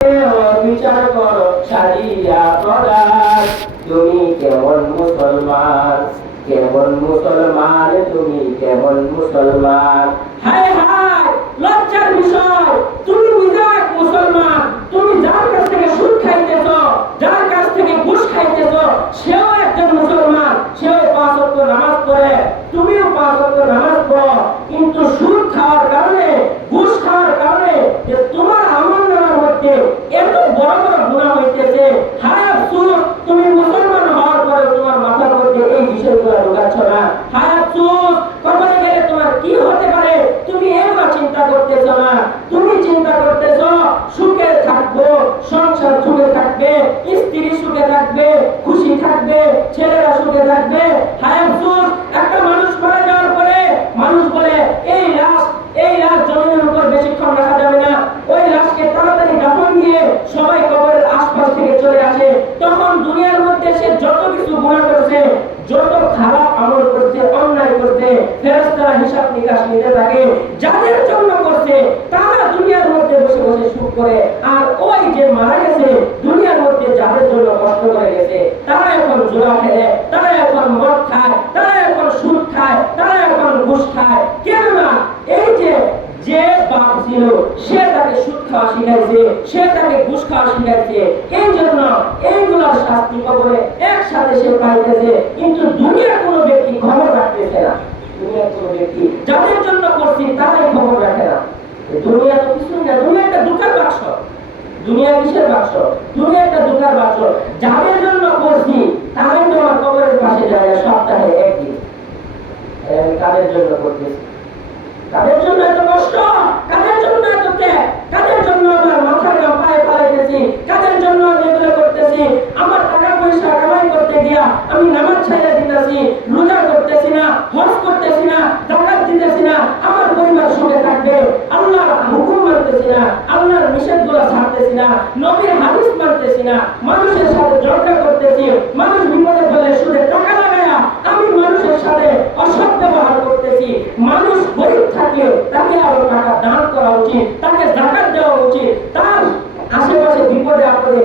বিচার করো সারিয়া প্রদান। তুমি কেমন মুসলমান, কেমন মুসলমান, তুমি কেমন মুসলমান। হায় হায় লজ্জার বিষয়, তুমি নিজে এক মুসলমান। তুমি যার কাছ থেকে সুদ খাইতেছ, যার কাছ থেকে ঘুষ খাইতেছ, সেও একজন মুসলমান, সেও 5 ওয়াক্ত নামাজ পড়ে, তুমিও 5 ওয়াক্ত নামাজ পড়ো। কিন্তু সুদ খাওয়ার কারণে, ঘুষ খাওয়ার কারণে যে তোমার আমল নামার মধ্যে এত বড় বড় গুনাহ হইতেছে, হায় আফসোস তুমি মুসলমান হওয়ার পরে তোমার মাথার মধ্যে এই বিষয়গুলো ঢোকাচ্ছ না। হায় আফসোস কবরে গেলে তোমার কি হতে পারে তুমি এগুলো চিন্তা করতেছ না। তুমি চিন্তা করতেছ সুখে থাকবো, সংসার সুখে থাকবে, স্ত্রী সুখে থাকবে, খুশি থাকবে, ছেলেরা সুখে থাকবে। হায় আফসোস একটা মানুষ মারা যাওয়ার পরে মানুষ বলে এই লাশ জমিনের উপর বেশিক্ষণ রাখা যাবে না, ওই লাশকে তাড়াতাড়ি দাফন দিয়ে সবাই কবরের আশপাশ থেকে চলে আসে। তখন দুনিয়ার মধ্যে সে যত কিছু গুনাহ করছে, যত খারাপ আমল করছে, অন্যায় করছে, ফেরেশতারা হিসাব নিকাশ নিতে থাকে। যাদের জন্য করছে তারা দুনিয়ার মধ্যে বসে বসে সুখ করে, আর ওই যে মারা গেছে দুনিয়ার মধ্যে যাদের জন্য কষ্ট করে গেছে তারা এখন জুয়া খেলে, তারা এখন মদ খায়, তারা এখন সুদ খায়, তারা এখন ঘুষ খায়। কেননা এই যে বাপ ছিল সে তাকে সুদ খাওয়া শিখাইছে, সে তাকে ঘুষ খাওয়া শিখাইছে। এই জন্য এইগুলোর শাস্তি কবরে একসাথে সে পাইতেছে। কিন্তু দুনিয়ার কোনো ব্যক্তি খবর রাখতেছে না। দুনিয়ার কোনো ব্যক্তি যাদের জন্য করছি তারাই খবর রাখে না। দুনিয়া তো কিছু না, দুনিয়া একটা দুঃখের বাক্স। দুনিয়া কিসের বাক্স? দুনিয়া একটা দুঃখের বাক্স। যাদের জন্য করছি তারাই তো আমার কবরের পাশে যায় সপ্তাহে একদিন। আমি কাদের জন্য করতেছি? কাদের জন্য এত কষ্ট, কাদের জন্য এত ত্যাগ, কাদের জন্য আমার মাথার ঘাম পায়ে ফেলাইতেছি, কাদের জন্য আমি এগুলো করতেছি? আমার টাকা পয়সা কামাই করতে গিয়া আমি নামাজ ছাইড়া দিতেছি, রোজা করতেছি না, হজ করতেছি না, যাকাত দিতেছি না, আমার পরিবার সুখে থাকবে। আল্লাহর হুকুম মানতেছি না, আল্লাহর নিষেধগুলো ছাড়তেছি না, নবীর হাদিস মানতেছি না, মানুষের সাথে ঝগড়া করতেছি, মানুষ বিপদে পড়লে সুদে টাকা লাগায়া আমি মানুষের সাথে অসৎ ব্যবহার করতেছি। মানুষ গরিব থাকে তাকে আরো টাকা দান করা উচিত, তাকে যাকাত দেওয়া উচিত, তার আশেপাশে বিপদে আপদে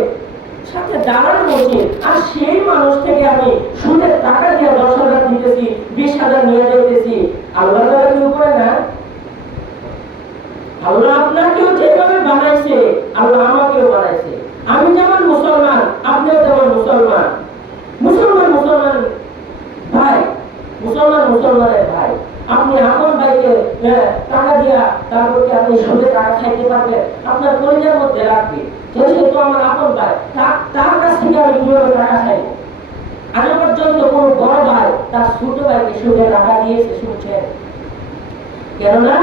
সাথে দাঁড়ানো উচিত। আর সেই মানুষ থেকে আমি সুদের টাকা দিয়ে 10,000 দিতেছি, 20,000 নিয়ে যাইতেছি। আল্লাহ তাআলা কি উপরে না? আল্লাহ আপনাকেও যেভাবে বানাইছে আল্লাহ আমাকেও বানাইছে। আমি যেমন মুসলমান আপনিও তেমন মুসলমান। মুসলমান ভাই, মুসলমানের ভাই। আপনি আপন ভাইকে টাকা দিয়া তারপর কি আপনি সুদে টাকা খাইতে পারবেন? আপনার পরিবারের মধ্যে রাখবে সে তো আমার আপন ভাই, তার কাছ থেকে আমি কিভাবে টাকা খাইব? আজ পর্যন্ত কোনো বড় ভাই তার ছোট ভাইকে সুদে টাকা দিয়েছে শুনছেন? কেননা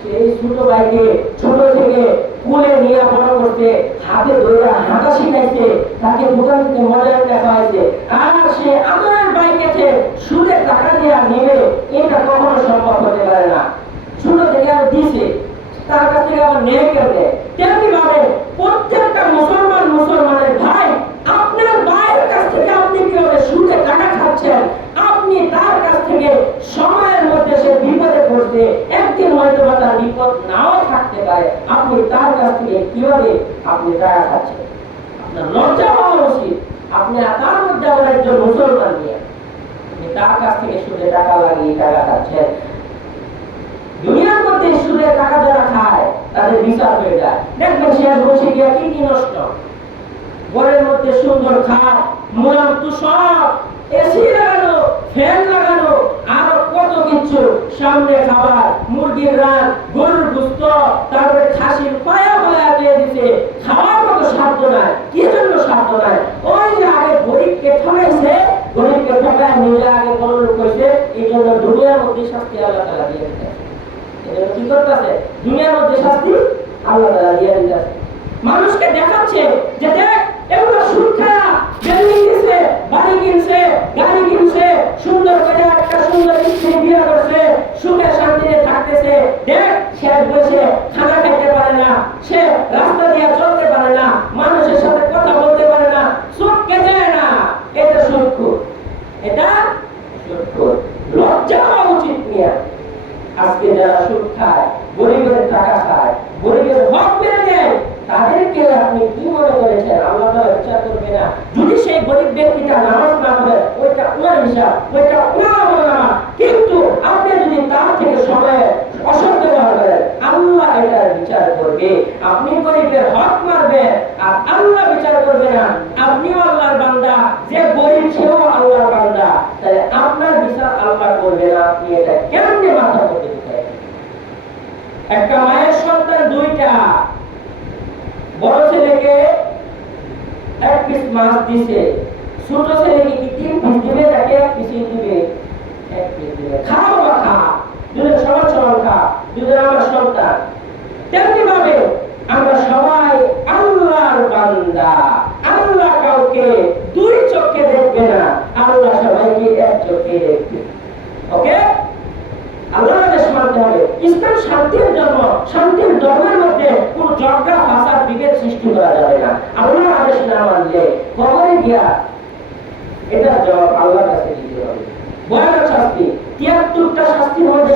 সেই ছোট ভাইকে ছোট থেকে কোলে নিয়ে বড় করতে, হাতে ধরে হাঁটা শিখাইছে, তাকে দোকান থেকে মজা খাওয়াইছে। আর সে আদরের ভাইকে সুদে টাকা দিয়ে নেবে, এটা কখনো সম্ভব হতে পারে না। ছোট থেকে আর দিছে, তার কাছ থেকে আবার নেয় কেমনে? তেমনি ভাবে প্রত্যেকটা মুসলমানের ভাই, আপনার ভাইয়ের কাছ থেকে আপনি কিভাবে সুদে টাকা খাচ্ছেন, আপনি তার কাছ থেকে সময়ের মধ্যে সে বিপদে পড়ছে, একদিন হয়তো বা তার বিপদ নাও থাকতে পারে, আপনি তার কাছ থেকে কিভাবে আপনি টাকা খাচ্ছেন? আপনার লজ্জা হওয়া উচিত। আপনি তার মধ্যে আবার একজন মুসলমান নিয়ে আপনি তার কাছ থেকে সুদে টাকা লাগিয়ে টাকা খাচ্ছেন। দুনিয়ার মধ্যে সুদের টাকা যারা খায় তাদের বিচার হয়ে যায়। দেখবেন সে বসে গিয়া কি নষ্ট, ঘরের মধ্যে সুন্দর খাট, মোলাম তুষক, এসি লাগানো, ফ্যান লাগানো, আরো কত কিছু, সামনে খাবার, মুরগির রান, গরুর গোশত, তারপরে খাসির পায়া পায়া দিয়ে দিছে। খাওয়ার মতো সাধ্য নাই। কি জন্য সাধ্য নাই? ওই যে আগে গরিবকে ঠকাইছে, গরিবকে ঠকায় নিজে আগে বড় লোক হয়েছে, এই জন্য দুনিয়ার মধ্যে শাস্তি আল্লাহ তাআলা দিয়ে দিতেছে। এজন্য কি করতেছে? দুনিয়ার মধ্যে শাস্তি আল্লাহ তাআলা দিয়ে দিতেছে। মানুষকে দেখাচ্ছে যে দেখ এগুলো সুদ খায়া বিল্ডিং কিনছে, বাড়ি কিনছে, গাড়ি কিনছে, সুন্দর করে একটা সুন্দর স্ত্রী বিয়ে করছে, সুখে শান্তিতে থাকতেছে। দেখ সে বসে খানা খেতে পারে না, সে রাস্তা দিয়ে চলতে পারে না, মানুষের সাথে কথা বলতে পারে না, চোখকে যায় না। এটা সুদখোর, এটা সুদখোর। লজ্জা হওয়া উচিত মিয়া। আজকে যারা সুদ খায়, গরিবের টাকা খায়, গরিবের হক মেরে দেয়, তাদেরকে আপনি কি মনে করেছেন আল্লাহ তাআলা বিচার করবে না? যদি সেই গরিব ব্যক্তিটা নামাজ না পড়ে, ওইটা ওনার হিসাব, ওইটা ওনার আমলনামা। কিন্তু আপনি যদি তার থেকে সময় অসৎ ব্যবহার করেন, আল্লাহ এটার বিচার করবে। আপনি গরিবের হক মারবেন আর আল্লাহ বিচার করবে না। আপনিও আল্লাহর বান্দা, যে গরিব সেও আল্লাহর বান্দা, তাহলে আপনার বিচার আল্লাহ করবে না। আপনি এটা কেমনে মাথা করতে দিচ্ছেন? একটা মায়ের সন্তান দুইটা, বড় ছেলেকে এক পিস মাছ দিছে, ছোট ছেলেকে কি 3 পিস দিবে নাকি 1 পিস দিবে? 1 পিস দিবে। খাও বা খা, দুজন সমান সমান খা, দুজন আমার সন্তান। তেমনি ভাবে আমরা সবাই আল্লাহর বান্দা। আল্লাহ কাউকে 2 চোখে দেখবে না, আল্লাহ সবাইকে 1 চোখে দেখবে। ওকে, আল্লাহর আদেশ মানতে হবে। ইসলাম শান্তির ধর্ম, শান্তির ধর্মের মধ্যে কোন ঝগড়া ফাসাদ বিভেদ সৃষ্টি করা যাবে না। আল্লাহর আদেশ না মানলে কবরে গিয়া এটার জবাব আল্লাহর কাছে দিতে হবে। ভয়ানক শাস্তি, 73টা শাস্তির মধ্যে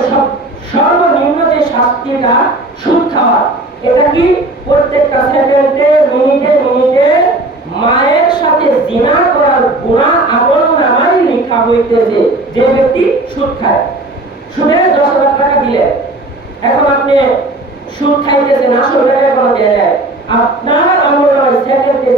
সর্বনিম্ন যে শাস্তিটা সুদ খাওয়া। এটা কি? প্রত্যেকটা সেকেন্ডে মিনিটে মিনিটে মায়ের সাথে জিনা করার গুনাহ আমলনামায় লেখা হইতেছে যে ব্যক্তি সুদ খায়। সুদে 10,000 টাকা দিলে, এখন আপনি সুদ খাইতেছেন, আসল টাকা কোনো দেয় নাই, আপনার আমলনামায় সেকেন্ডে